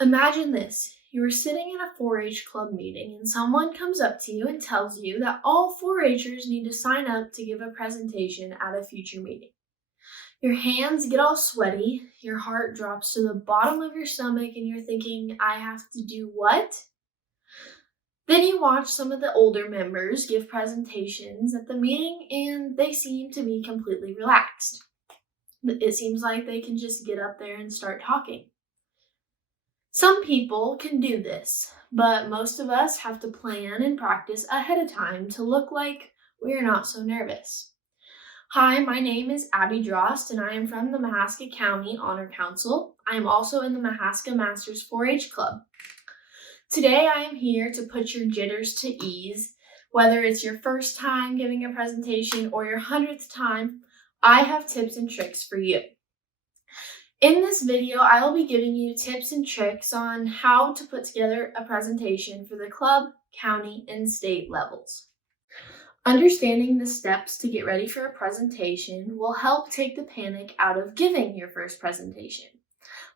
Imagine this. You are sitting in a 4-H club meeting and someone comes up to you and tells you that all 4-Hers need to sign up to give a presentation at a future meeting. Your hands get all sweaty, your heart drops to the bottom of your stomach, and you're thinking, I have to do what? Then you watch some of the older members give presentations at the meeting and they seem to be completely relaxed. It seems like they can just get up there and start talking. Some people can do this, but most of us have to plan and practice ahead of time to look like we are not so nervous. Hi, my name is Abby Drost, and I am from the Mahaska County Honor Council. I am also in the Mahaska Masters 4-H Club. Today I am here to put your jitters to ease. Whether it's your first time giving a presentation or your 100th time, I have tips and tricks for you. In this video, I will be giving you tips and tricks on how to put together a presentation for the club, county, and state levels. Understanding the steps to get ready for a presentation will help take the panic out of giving your first presentation.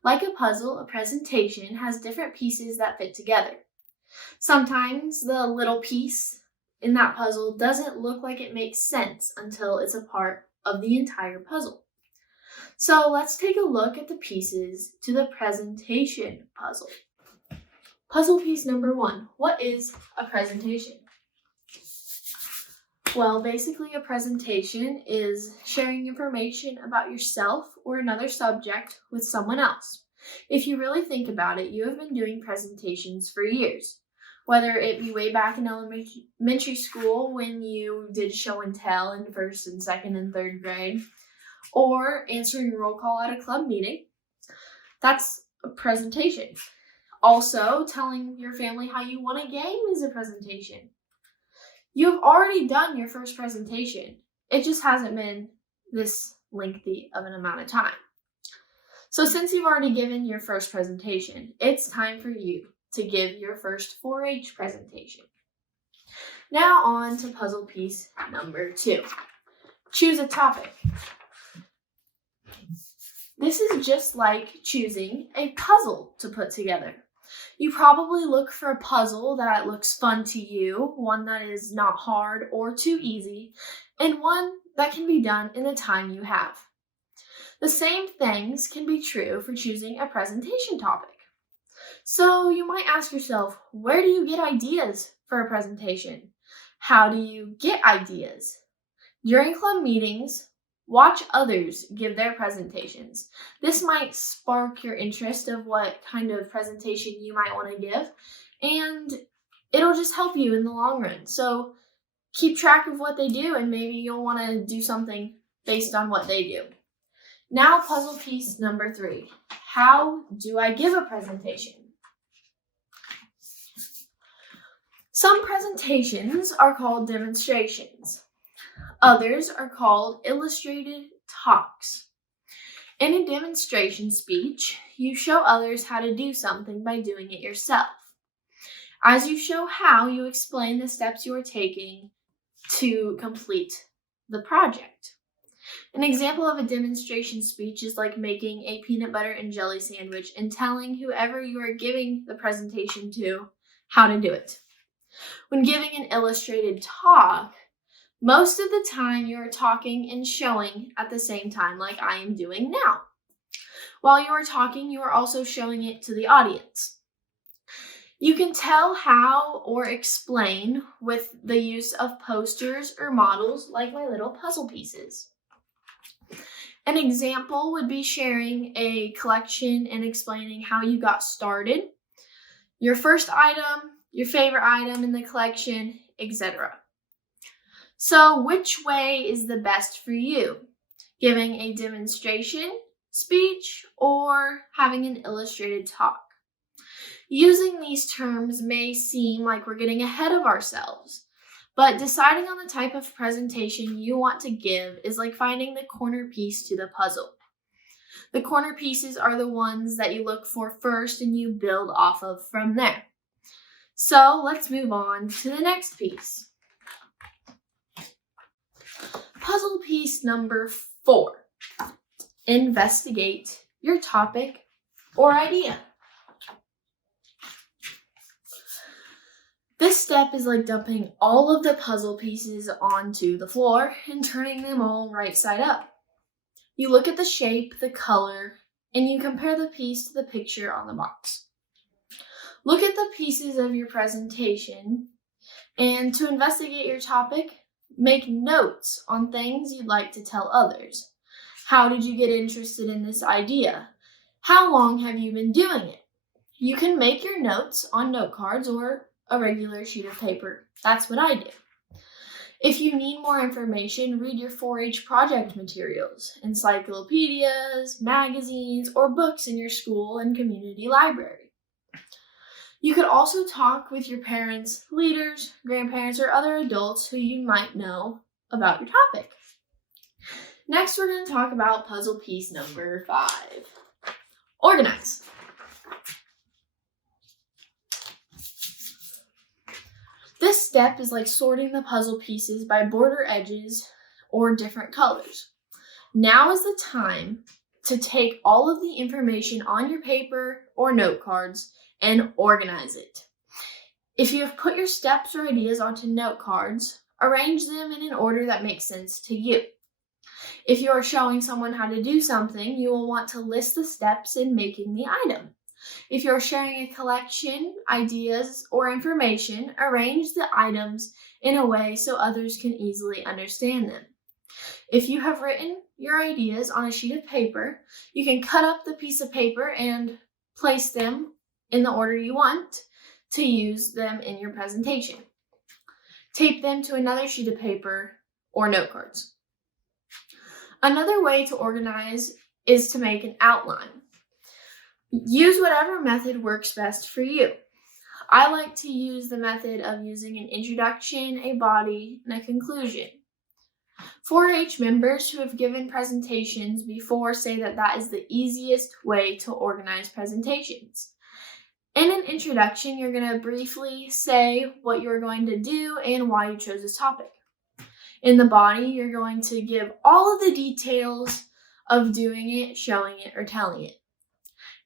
Like a puzzle, a presentation has different pieces that fit together. Sometimes the little piece in that puzzle doesn't look like it makes sense until it's a part of the entire puzzle. So let's take a look at the pieces to the presentation puzzle. Puzzle piece number 1. What is a presentation? Well, basically a presentation is sharing information about yourself or another subject with someone else. If you really think about it, you have been doing presentations for years. Whether it be way back in elementary school when you did show and tell in first and second and third grade, or answering roll call at a club meeting, that's a presentation. Also, telling your family how you won a game is a presentation. You've already done your first presentation. It just hasn't been this lengthy of an amount of time. So since you've already given your first presentation, it's time for you to give your first 4-H presentation. Now on to puzzle piece number 2. Choose a topic. This is just like choosing a puzzle to put together. You probably look for a puzzle that looks fun to you, one that is not hard or too easy, and one that can be done in the time you have. The same things can be true for choosing a presentation topic. So you might ask yourself, where do you get ideas for a presentation? How do you get ideas? During club meetings, watch others give their presentations. This might spark your interest of what kind of presentation you might want to give, and it'll just help you in the long run. So keep track of what they do, and maybe you'll want to do something based on what they do. Now, puzzle piece number 3. How do I give a presentation? Some presentations are called demonstrations. Others are called illustrated talks. In a demonstration speech, you show others how to do something by doing it yourself. As you show how, you explain the steps you are taking to complete the project. An example of a demonstration speech is like making a peanut butter and jelly sandwich and telling whoever you are giving the presentation to how to do it. When giving an illustrated talk, most of the time you are talking and showing at the same time, like I am doing now. While you are talking, you are also showing it to the audience. You can tell how or explain with the use of posters or models like my little puzzle pieces. An example would be sharing a collection and explaining how you got started, your first item, your favorite item in the collection, etc. So which way is the best for you? Giving a demonstration, speech, or having an illustrated talk? Using these terms may seem like we're getting ahead of ourselves, but deciding on the type of presentation you want to give is like finding the corner piece to the puzzle. The corner pieces are the ones that you look for first and you build off of from there. So let's move on to the next piece. Puzzle piece number 4. Investigate your topic or idea. This step is like dumping all of the puzzle pieces onto the floor and turning them all right side up. You look at the shape, the color, and you compare the piece to the picture on the box. Look at the pieces of your presentation, and to investigate your topic, make notes on things you'd like to tell others. How did you get interested in this idea? How long have you been doing it? You can make your notes on note cards or a regular sheet of paper. That's what I do. If you need more information, read your 4-H project materials, encyclopedias, magazines, or books in your school and community library. You could also talk with your parents, leaders, grandparents, or other adults who you might know about your topic. Next, we're going to talk about puzzle piece number 5. Organize. This step is like sorting the puzzle pieces by border edges or different colors. Now is the time to take all of the information on your paper or note cards and organize it. If you have put your steps or ideas onto note cards, arrange them in an order that makes sense to you. If you are showing someone how to do something, you will want to list the steps in making the item. If you're sharing a collection, ideas, or information, arrange the items in a way so others can easily understand them. If you have written your ideas on a sheet of paper, you can cut up the piece of paper and place them in the order you want to use them in your presentation. Tape them to another sheet of paper or note cards. Another way to organize is to make an outline. Use whatever method works best for you. I like to use the method of using an introduction, a body, and a conclusion. 4-H members who have given presentations before say that is the easiest way to organize presentations. In an introduction, you're going to briefly say what you're going to do and why you chose this topic. In the body, you're going to give all of the details of doing it, showing it, or telling it.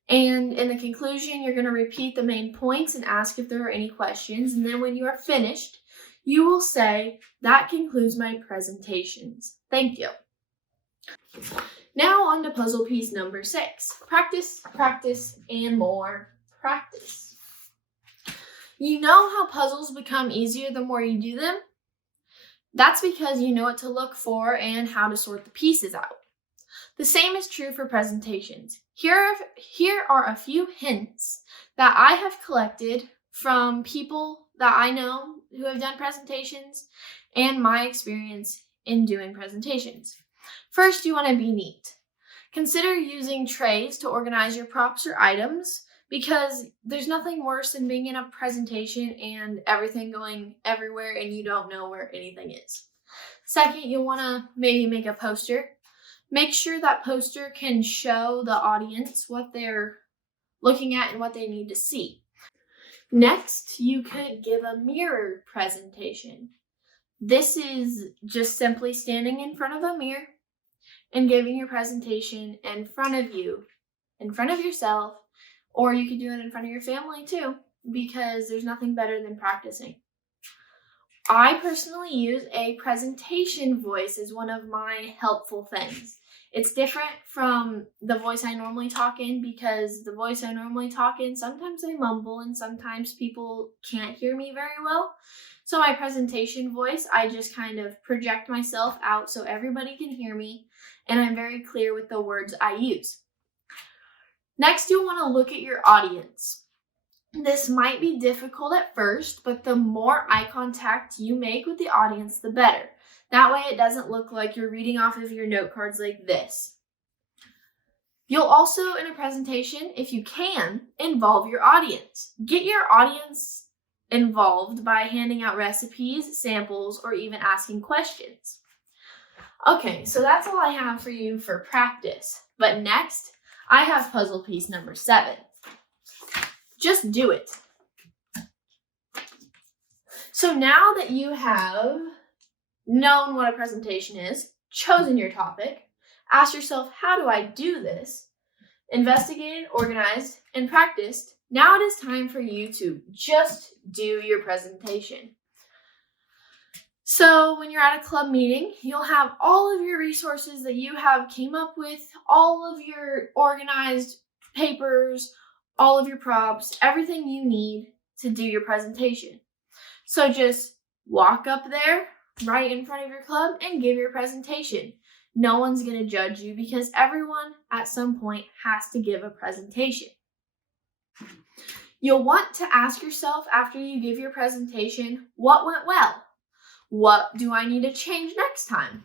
And in the conclusion, you're going to repeat the main points and ask if there are any questions. And then when you are finished, you will say, "That concludes my presentations. Thank you." Now on to puzzle piece number 6. Practice, practice, and more practice. You know how puzzles become easier the more you do them? That's because you know what to look for and how to sort the pieces out. The same is true for presentations. Here are a few hints that I have collected from people that I know who have done presentations and my experience in doing presentations. First, you want to be neat. Consider using trays to organize your props or items because there's nothing worse than being in a presentation and everything going everywhere and you don't know where anything is. Second, you'll want to maybe make a poster. Make sure that poster can show the audience what they're looking at and what they need to see. Next, you could give a mirror presentation. This is just simply standing in front of a mirror and giving your presentation in front of you, in front of yourself, or you could do it in front of your family too, because there's nothing better than practicing. I personally use a presentation voice as one of my helpful things. It's different from the voice I normally talk in because the voice I normally talk in, sometimes I mumble and sometimes people can't hear me very well. So my presentation voice, I just kind of project myself out so everybody can hear me and I'm very clear with the words I use. Next, you'll want to look at your audience. This might be difficult at first, but the more eye contact you make with the audience, the better. That way it doesn't look like you're reading off of your note cards like this. You'll also, in a presentation, if you can, involve your audience. Get your audience involved by handing out recipes, samples, or even asking questions. Okay, so that's all I have for you for practice. But next, I have puzzle piece number 7. Just do it. So now that you have known what a presentation is, chosen your topic, asked yourself, how do I do this? Investigated, organized, and practiced. Now it is time for you to just do your presentation. So when you're at a club meeting, you'll have all of your resources that you have came up with, all of your organized papers, all of your props, everything you need to do your presentation. So just walk up there right in front of your club and give your presentation. No one's going to judge you because everyone at some point has to give a presentation. You'll want to ask yourself after you give your presentation, what went well? What do I need to change next time?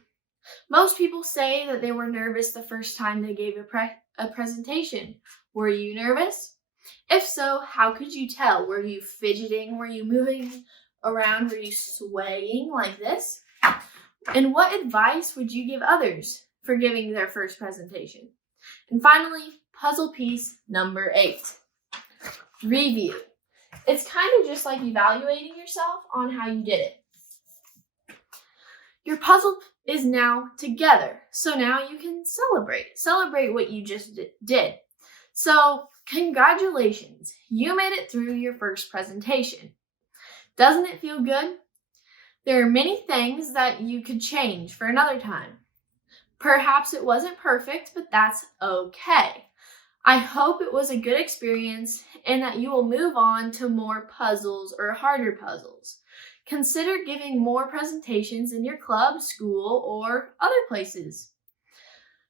Most people say that they were nervous the first time they gave a presentation. Were you nervous? If so, how could you tell? Were you fidgeting? Were you moving around? Were you swaying like this? And what advice would you give others for giving their first presentation? And finally, puzzle piece number 8. Review. It's kind of just like evaluating yourself on how you did it. Your puzzle is now together, so now you can celebrate what you just did. So congratulations, you made it through your first presentation. Doesn't it feel good? There are many things that you could change for another time. Perhaps it wasn't perfect, but that's okay. I hope it was a good experience and that you will move on to more puzzles or harder puzzles. Consider giving more presentations in your club, school, or other places.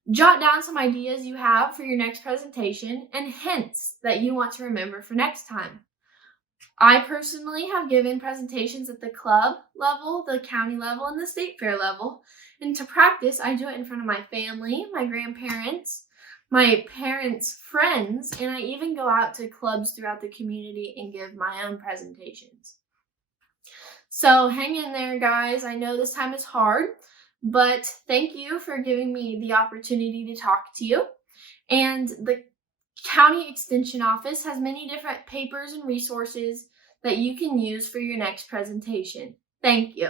Jot down some ideas you have for your next presentation and hints that you want to remember for next time. I personally have given presentations at the club level, the county level, and the state fair level. And to practice, I do it in front of my family, my grandparents, my parents' friends, and I even go out to clubs throughout the community and give my own presentations. So hang in there, guys. I know this time is hard, but thank you for giving me the opportunity to talk to you. And the County Extension Office has many different papers and resources that you can use for your next presentation. Thank you.